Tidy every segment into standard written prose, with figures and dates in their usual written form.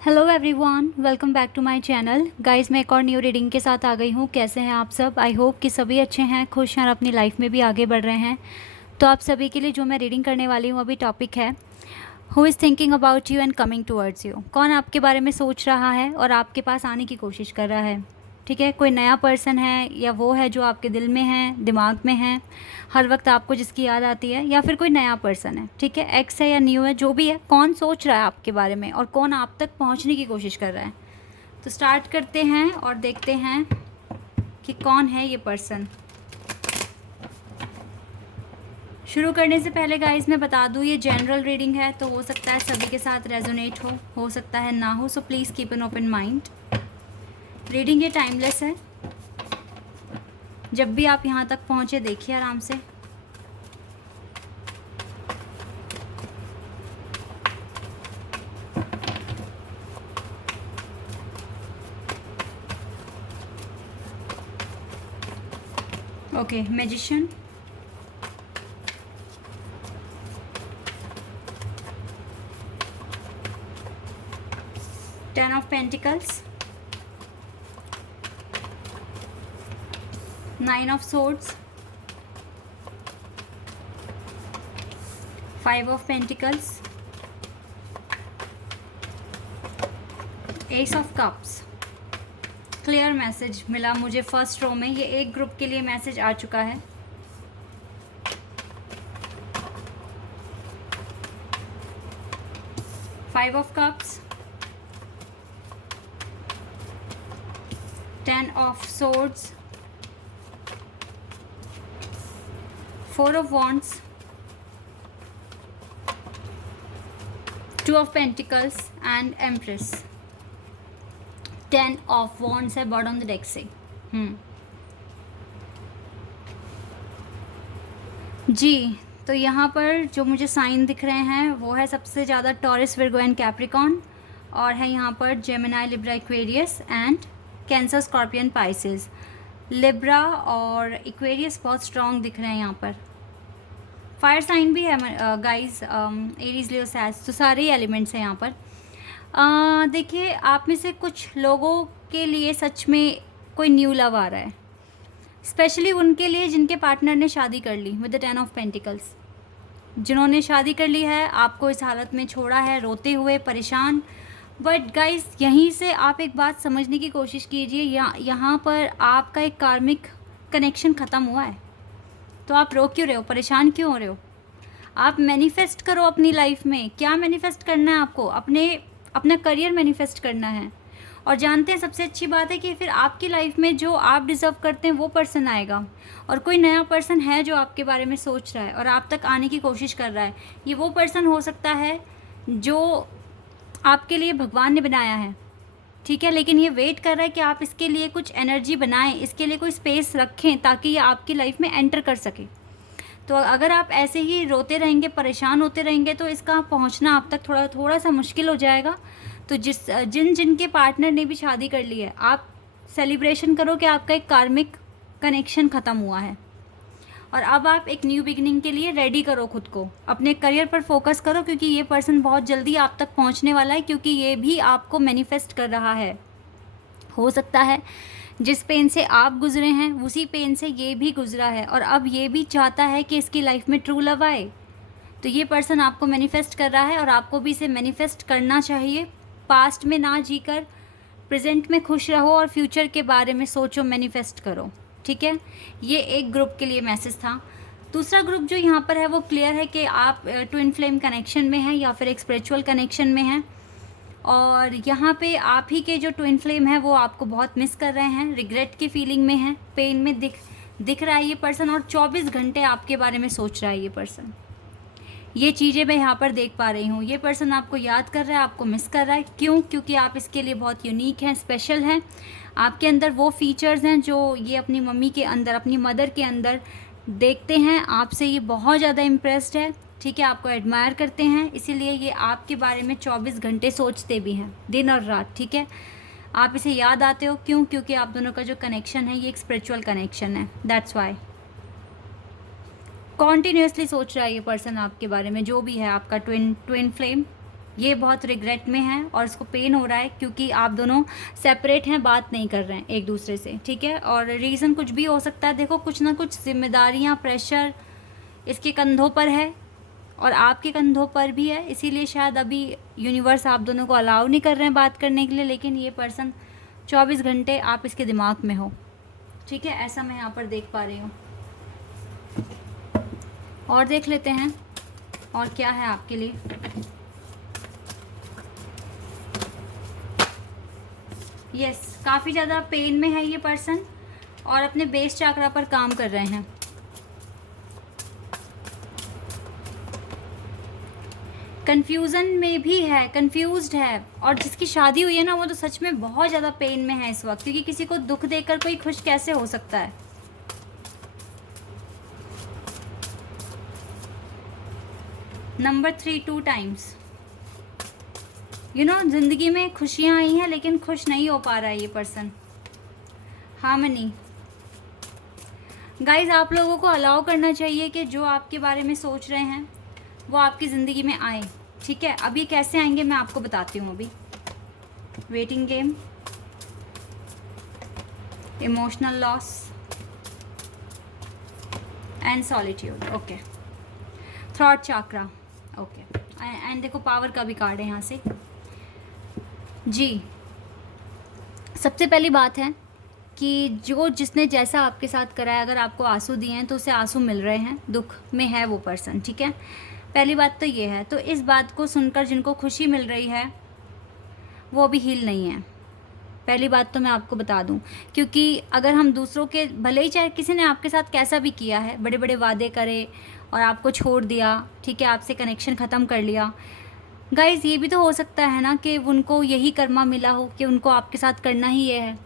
Hello everyone, welcome back to my channel. Guys, मैं एक और न्यू रीडिंग के साथ आ गई हूँ। कैसे हैं आप सब? आई होप कि सभी अच्छे हैं, खुश हैं और अपनी लाइफ में भी आगे बढ़ रहे हैं। तो आप सभी के लिए जो मैं रीडिंग करने वाली हूँ अभी टॉपिक है, who is thinking about you and coming towards you. कौन आपके बारे में सोच रहा है और आपके पास आने की कोशिश कर रहा है। ठीक है, कोई नया पर्सन है या वो है जो आपके दिल में है, दिमाग में है, हर वक्त आपको जिसकी याद आती है, या फिर कोई नया पर्सन है। ठीक है, एक्स है या न्यू है, जो भी है, कौन सोच रहा है आपके बारे में और कौन आप तक पहुंचने की कोशिश कर रहा है। तो स्टार्ट करते हैं और देखते हैं कि कौन है ये पर्सन। शुरू करने से पहले गाइस मैं बता दूँ, ये जनरल रीडिंग है, तो हो सकता है सभी के साथ रेजोनेट हो सकता है ना हो। So please keep an open mind. Reading ये टाइमलेस है। जब भी आप यहाँ तक पहुँचे देखिए आराम से। Okay, magician, ten of pentacles, nine of swords, five of pentacles, S of cups. Clear message मिला मुझे फर्स्ट रो में। ये एक ग्रुप के लिए मैसेज आ चुका है। Five of cups, ten of swords, four of wands, two of pentacles and empress. Ten of wands है बॉटम द डेक से। जी, तो यहाँ पर जो मुझे साइन दिख रहे हैं वो है सबसे ज़्यादा टॉरस, विर्गो एंड कैप्रिकॉन, और है यहाँ पर Gemini, Libra, Aquarius and cancer, scorpion, Pisces. Libra और एक्वेरियस बहुत स्ट्रॉन्ग दिख रहे हैं यहाँ पर। फायर साइन भी है गाइस, एरीज, लियो, सैज, तो सारे ही एलिमेंट्स हैं यहाँ पर। देखिए, आप में से कुछ लोगों के लिए सच में कोई न्यू लव आ रहा है, स्पेशली उनके लिए जिनके पार्टनर ने शादी कर ली with the ten of pentacles. जिन्होंने शादी कर ली है, आपको इस हालत में छोड़ा है, रोते हुए, परेशान। बट गाइस, यहीं से आप एक बात समझने की कोशिश कीजिए, यहाँ पर आपका एक कार्मिक कनेक्शन ख़त्म हुआ है। तो आप रो क्यों रहे हो, परेशान क्यों हो रहे हो? आप मैनिफेस्ट करो अपनी लाइफ में। क्या मैनिफेस्ट करना है आपको? अपना करियर मैनिफेस्ट करना है। और जानते हैं, सबसे अच्छी बात है कि फिर आपकी लाइफ में जो आप डिज़र्व करते हैं वो पर्सन आएगा, और कोई नया पर्सन है जो आपके बारे में सोच रहा है और आप तक आने की कोशिश कर रहा है। ये वो पर्सन हो सकता है जो आपके लिए भगवान ने बनाया है, ठीक है, लेकिन ये वेट कर रहा है कि आप इसके लिए कुछ एनर्जी बनाएं, इसके लिए कोई स्पेस रखें ताकि ये आपकी लाइफ में एंटर कर सके। तो अगर आप ऐसे ही रोते रहेंगे, परेशान होते रहेंगे, तो इसका पहुंचना आप तक थोड़ा सा मुश्किल हो जाएगा। तो जिनके पार्टनर ने भी शादी कर ली है, आप सेलिब्रेशन करो कि आपका एक कार्मिक कनेक्शन ख़त्म हुआ है और अब आप एक न्यू बिगिनिंग के लिए रेडी करो खुद को। अपने करियर पर फोकस करो, क्योंकि ये पर्सन बहुत जल्दी आप तक पहुंचने वाला है, क्योंकि ये भी आपको मैनिफेस्ट कर रहा है। हो सकता है जिस पेन से आप गुजरे हैं उसी पेन से ये भी गुजरा है, और अब ये भी चाहता है कि इसकी लाइफ में ट्रू लव आए। तो ये पर्सन आपको मैनिफेस्ट कर रहा है और आपको भी इसे मैनिफेस्ट करना चाहिए। पास्ट में ना जीकर प्रेजेंट में खुश रहो और फ्यूचर के बारे में सोचो, मैनिफेस्ट करो। ठीक है, ये एक ग्रुप के लिए मैसेज था। दूसरा ग्रुप जो यहाँ पर है वो क्लियर है कि आप ट्विन फ्लेम कनेक्शन में हैं या फिर एक स्पिरिचुअल कनेक्शन में हैं, और यहाँ पे आप ही के जो ट्विन फ्लेम है वो आपको बहुत मिस कर रहे हैं, रिग्रेट की फीलिंग में है, पेन में दिख रहा है ये पर्सन, और 24 घंटे आपके बारे में सोच रहा है ये पर्सन। ये चीज़ें मैं यहाँ पर देख पा रही हूँ। ये पर्सन आपको याद कर रहा है, आपको मिस कर रहा है। क्यों? क्योंकि आप इसके लिए बहुत यूनिक हैं, स्पेशल हैं। आपके अंदर वो फीचर्स हैं जो ये अपनी मम्मी के अंदर, अपनी मदर के अंदर देखते हैं। आपसे ये बहुत ज़्यादा इम्प्रेस्ड है, ठीक है, आपको एडमायर करते हैं, इसीलिए ये आपके बारे में 24 घंटे सोचते भी हैं, दिन और रात। ठीक है, आप इसे याद आते हो। क्यों? क्योंकि आप दोनों का जो कनेक्शन है ये एक स्पिरिचुअल कनेक्शन है, दैट्स वाई। कॉन्टीन्यूसली सोच रहा है ये पर्सन आपके बारे में, जो भी है आपका ट्विन फ्लेम, ये बहुत रिग्रेट में है और इसको पेन हो रहा है क्योंकि आप दोनों सेपरेट हैं, बात नहीं कर रहे हैं एक दूसरे से, ठीक है। और रीज़न कुछ भी हो सकता है, देखो कुछ ना कुछ जिम्मेदारियाँ, प्रेशर इसके कंधों पर है और आपके कंधों पर भी है, इसीलिए शायद अभी यूनिवर्स आप दोनों को अलाउ नहीं कर रहे हैं बात करने के लिए। लेकिन ये पर्सन 24 घंटे आप इसके दिमाग में हो, ठीक है, ऐसा मैं यहाँ पर देख पा रही हूँ। और देख लेते हैं और क्या है आपके लिए। यस, काफ़ी ज़्यादा पेन में है ये पर्सन और अपने बेस चक्रा पर काम कर रहे हैं। कंफ्यूजन में भी है, कंफ्यूज्ड है। और जिसकी शादी हुई है ना, वो तो सच में बहुत ज़्यादा पेन में है इस वक्त, क्योंकि किसी को दुख देकर कोई खुश कैसे हो सकता है। Number 3 2 times. ज़िंदगी में खुशियाँ आई हैं लेकिन खुश नहीं हो पा रहा है ये पर्सन। हार्मनी। गाइज, आप लोगों को अलाउ करना चाहिए कि जो आपके बारे में सोच रहे हैं वो आपकी ज़िंदगी में आए, ठीक है। अब ये कैसे आएंगे मैं आपको बताती हूँ। अभी waiting game, emotional loss and solitude, okay. Throat chakra, okay. And देखो पावर का भी कार्ड है यहाँ से जी। सबसे पहली बात है कि जिसने जैसा आपके साथ करा है, अगर आपको आंसू दिए हैं तो उसे आंसू मिल रहे हैं, दुख में है वो पर्सन, ठीक है। पहली बात तो ये है। तो इस बात को सुनकर जिनको खुशी मिल रही है वो अभी हील नहीं है, पहली बात तो मैं आपको बता दूं। क्योंकि अगर हम दूसरों के, भले ही चाहे किसी ने आपके साथ कैसा भी किया है, बड़े बड़े वादे करे और आपको छोड़ दिया, ठीक है, आपसे कनेक्शन ख़त्म कर लिया, गाइज़ ये भी तो हो सकता है ना कि उनको यही कर्मा मिला हो कि उनको आपके साथ करना ही ये है,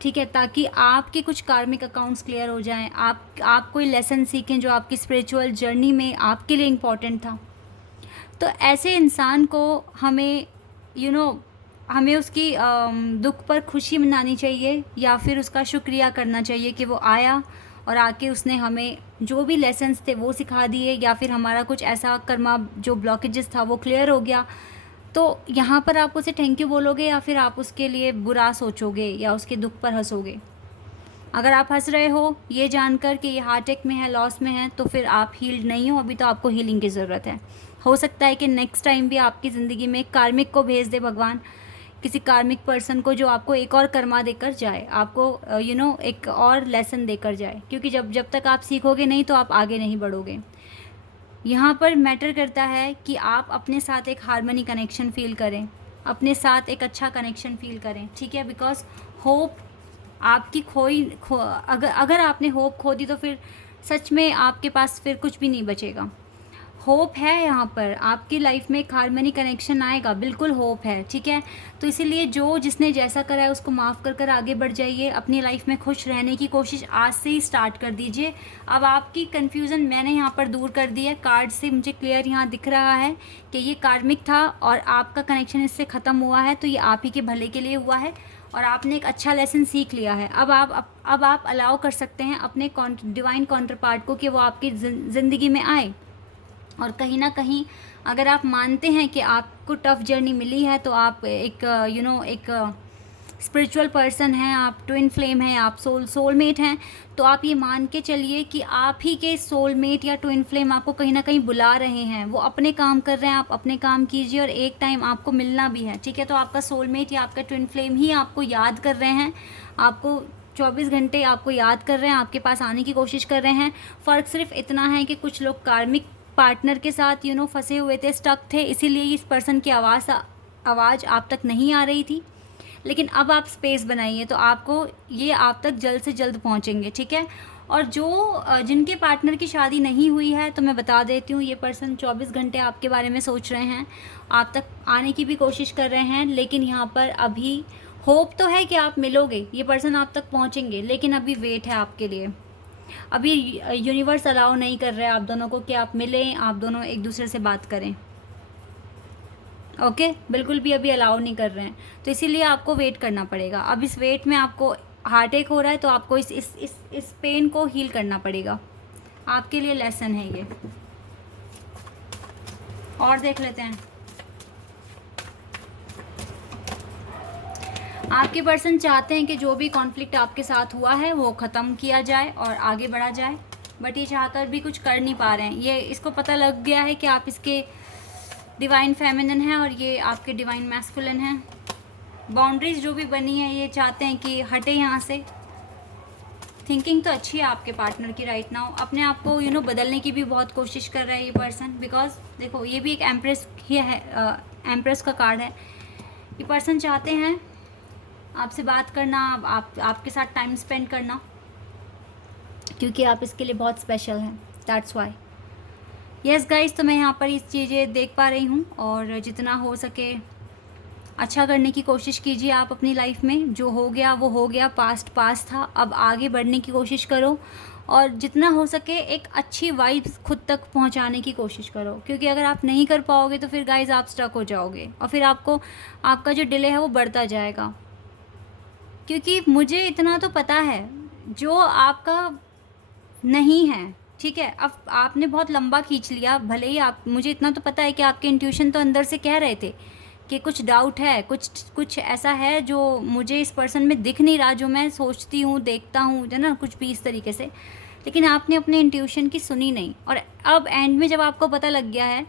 ठीक है, ताकि आपके कुछ कार्मिक अकाउंट्स क्लियर हो जाएं, आप कोई लेसन सीखें जो आपकी स्पिरिचुअल जर्नी में आपके लिए इम्पॉर्टेंट था। तो ऐसे इंसान को हमें हमें उसकी दुख पर खुशी मनानी चाहिए या फिर उसका शुक्रिया करना चाहिए कि वो आया और आके उसने हमें जो भी लेसन्स थे वो सिखा दिए, या फिर हमारा कुछ ऐसा कर्मा जो ब्लॉकेजेस था वो क्लियर हो गया। तो यहाँ पर आप उसे थैंक यू बोलोगे या फिर आप उसके लिए बुरा सोचोगे या उसके दुख पर हंसोगे। अगर आप हंस रहे हो ये जानकर कि ये हार्ट अटैक में है, लॉस में है, तो फिर आप हील्ड नहीं हो, अभी तो आपको हीलिंग की ज़रूरत है। हो सकता है कि नेक्स्ट टाइम भी आपकी ज़िंदगी में कार्मिक को भेज दे भगवान, किसी कार्मिक पर्सन को जो आपको एक और कर्मा देकर जाए, आपको एक और लेसन देकर जाए। क्योंकि जब तक आप सीखोगे नहीं तो आप आगे नहीं बढ़ोगे। यहाँ पर मैटर करता है कि आप अपने साथ एक हार्मनी कनेक्शन फील करें, अपने साथ एक अच्छा कनेक्शन फील करें, ठीक है। बिकॉज होप आपकी अगर आपने होप खो दी तो फिर सच में आपके पास फिर कुछ भी नहीं बचेगा। होप है यहाँ पर, आपकी लाइफ में एक हार्मनी कनेक्शन आएगा, बिल्कुल होप है, ठीक है। तो इसीलिए जिसने जैसा करा है उसको माफ़ कर आगे बढ़ जाइए, अपनी लाइफ में खुश रहने की कोशिश आज से ही स्टार्ट कर दीजिए। अब आपकी कन्फ्यूज़न मैंने यहाँ पर दूर कर दी है, कार्ड से मुझे क्लियर यहाँ दिख रहा है कि ये कार्मिक था और आपका कनेक्शन इससे ख़त्म हुआ है, तो ये आप ही के भले के लिए हुआ है और आपने एक अच्छा लेसन सीख लिया है। अब आप अलाउ कर सकते हैं अपने डिवाइन काउंटर पार्ट को कि वो आपकी ज़िंदगी में आए। और कहीं ना कहीं अगर आप मानते हैं कि आपको टफ़ जर्नी मिली है, तो आप एक एक स्पिरिचुअल पर्सन हैं, आप ट्विन फ्लेम हैं, आप सोलमेट हैं, तो आप ये मान के चलिए कि आप ही के सोलमेट या ट्विन फ्लेम आपको कहीं ना कहीं बुला रहे हैं। वो अपने काम कर रहे हैं, आप अपने काम कीजिए और एक टाइम आपको मिलना भी है, ठीक है। तो आपका सोलमेट या आपका ट्विन फ्लेम ही आपको याद कर रहे हैं, आपको 24 घंटे आपको याद कर रहे हैं, आपके पास आने की कोशिश कर रहे हैं। फ़र्क सिर्फ इतना है कि कुछ लोग कार्मिक पार्टनर के साथ फंसे हुए थे, स्टक थे, इसीलिए इस पर्सन की आवाज़ आप तक नहीं आ रही थी। लेकिन अब आप स्पेस बनाइए तो आपको ये आप तक जल्द से जल्द पहुंचेंगे, ठीक है। और जिनके पार्टनर की शादी नहीं हुई है, तो मैं बता देती हूँ, ये पर्सन 24 घंटे आपके बारे में सोच रहे हैं, आप तक आने की भी कोशिश कर रहे हैं। लेकिन यहाँ पर अभी होप तो है कि आप मिलोगे, ये पर्सन आप तक पहुँचेंगे, लेकिन अभी वेट है आपके लिए। अभी यूनिवर्स अलाउ नहीं कर रहा है आप दोनों को कि आप मिलें, आप दोनों एक दूसरे से बात करें, ओके, बिल्कुल भी अभी अलाउ नहीं कर रहे हैं। तो इसीलिए आपको वेट करना पड़ेगा। अब इस वेट में आपको हार्ट अटैक हो रहा है, तो आपको इस पेन को हील करना पड़ेगा, आपके लिए लेसन है ये। और देख लेते हैं आपके पर्सन चाहते हैं कि जो भी कॉन्फ्लिक्ट आपके साथ हुआ है वो ख़त्म किया जाए और आगे बढ़ा जाए, बट ये चाहकर भी कुछ कर नहीं पा रहे हैं। ये इसको पता लग गया है कि आप इसके डिवाइन फेमिनिन हैं और ये आपके डिवाइन मैस्कुलिन हैं। बाउंड्रीज जो भी बनी है ये चाहते हैं कि हटे यहाँ से। थिंकिंग तो अच्छी है आपके पार्टनर की राइट नाउ, अपने आप को बदलने की भी बहुत कोशिश कर रहा है ये पर्सन, बिकॉज देखो ये भी एक एम्प्रेस ही है, एम्प्रेस का कार्ड है। ये पर्सन चाहते हैं आपसे बात करना, आपके साथ टाइम स्पेंड करना, क्योंकि आप इसके लिए बहुत स्पेशल हैं, दैट्स वाई। यस गाइस, तो मैं यहाँ पर इस चीज़ें देख पा रही हूँ और जितना हो सके अच्छा करने की कोशिश कीजिए आप अपनी लाइफ में। जो हो गया वो हो गया, पास्ट था, अब आगे बढ़ने की कोशिश करो और जितना हो सके एक अच्छी वाइब्स खुद तक पहुंचाने की कोशिश करो, क्योंकि अगर आप नहीं कर पाओगे तो फिर गाइस आप स्टक हो जाओगे और फिर आपका जो डिले है वो बढ़ता जाएगा। क्योंकि मुझे इतना तो पता है जो आपका नहीं है, ठीक है। अब आपने बहुत लंबा खींच लिया, भले ही मुझे इतना तो पता है कि आपके इंट्यूशन तो अंदर से कह रहे थे कि कुछ डाउट है, कुछ ऐसा है जो मुझे इस पर्सन में दिख नहीं रहा, जो मैं सोचती हूँ, देखता हूँ, है ना, कुछ भी इस तरीके से। लेकिन आपने अपने इंट्यूशन की सुनी नहीं और अब एंड में जब आपको पता लग गया है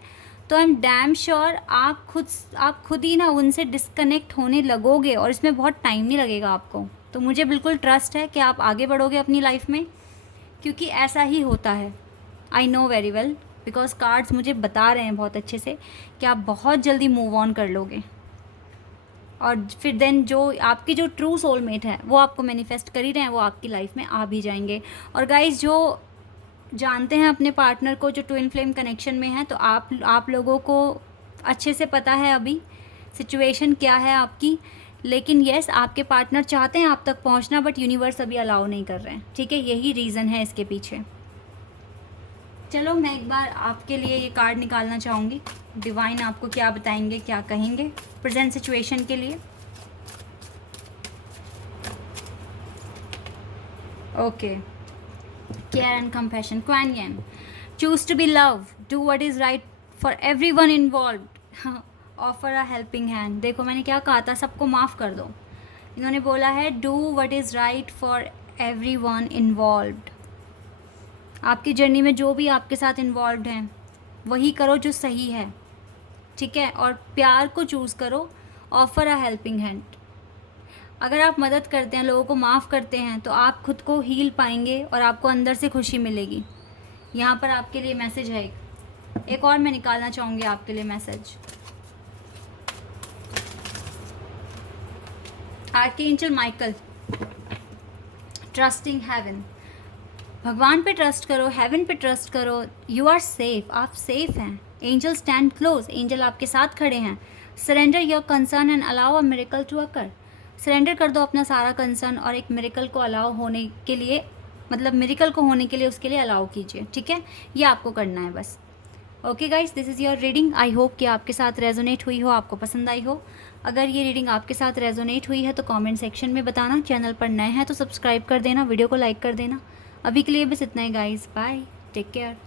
तो आई एम डैम श्योर आप खुद ही ना उनसे डिस्कनेक्ट होने लगोगे और इसमें बहुत टाइम नहीं लगेगा आपको। तो मुझे बिल्कुल ट्रस्ट है कि आप आगे बढ़ोगे अपनी लाइफ में, क्योंकि ऐसा ही होता है। I know very well, because cards मुझे बता रहे हैं बहुत अच्छे से कि आप बहुत जल्दी मूव ऑन कर लोगे और फिर देन जो आपकी जो ट्रू सोलमेट है वो आपको मैनिफेस्ट कर ही रहे हैं, वो आपकी लाइफ में आ भी जाएंगे। और गाइस जो जानते हैं अपने पार्टनर को, जो ट्विन फ्लेम कनेक्शन में है, तो आप लोगों को अच्छे से पता है अभी सिचुएशन क्या है आपकी। लेकिन यस, आपके पार्टनर चाहते हैं आप तक पहुंचना, बट यूनिवर्स अभी अलाउ नहीं कर रहे हैं, ठीक है। यही रीज़न है इसके पीछे। चलो मैं एक बार आपके लिए ये कार्ड निकालना चाहूँगी, डिवाइन आपको क्या बताएंगे, क्या कहेंगे प्रेजेंट सिचुएशन के लिए। Okay, care and compassion, Kuan Yin, choose to be love, do what is right for everyone involved, offer a helping hand. देखो मैंने क्या कहा था, सबको माफ़ कर दो। इन्होंने बोला है do what is right for everyone involved. आपकी जर्नी में जो भी आपके साथ इन्वॉल्व हैं वही करो जो सही है, ठीक है। और प्यार को चूज़ करो, ऑफ़र अ हेल्पिंग हैंड। अगर आप मदद करते हैं, लोगों को माफ़ करते हैं, तो आप खुद को हील पाएंगे और आपको अंदर से खुशी मिलेगी। यहाँ पर आपके लिए मैसेज है एक और मैं निकालना चाहूँगी आपके लिए message. Archangel Michael, trusting heaven. भगवान पे ट्रस्ट करो, हेवन पे ट्रस्ट करो, यू आर सेफ, आप सेफ हैं। एंजल स्टैंड क्लोज, एंजल आपके साथ खड़े हैं। Surrender your concern and allow a miracle to occur. Surrender कर दो अपना सारा कंसर्न और एक मिरेकल को अलाउ होने के लिए, मतलब मिरेकल को होने के लिए उसके लिए अलाउ कीजिए, ठीक है। ये आपको करना है बस। Okay guys, this is your reading. I hope कि आपके साथ रेजोनेट हुई हो, आपको पसंद आई हो। अगर ये रीडिंग आपके साथ रेजोनेट हुई है तो कमेंट सेक्शन में बताना। चैनल पर नए हैं तो सब्सक्राइब कर देना, वीडियो को लाइक कर देना। अभी के लिए बस इतना ही गाइस, बाय, टेक केयर।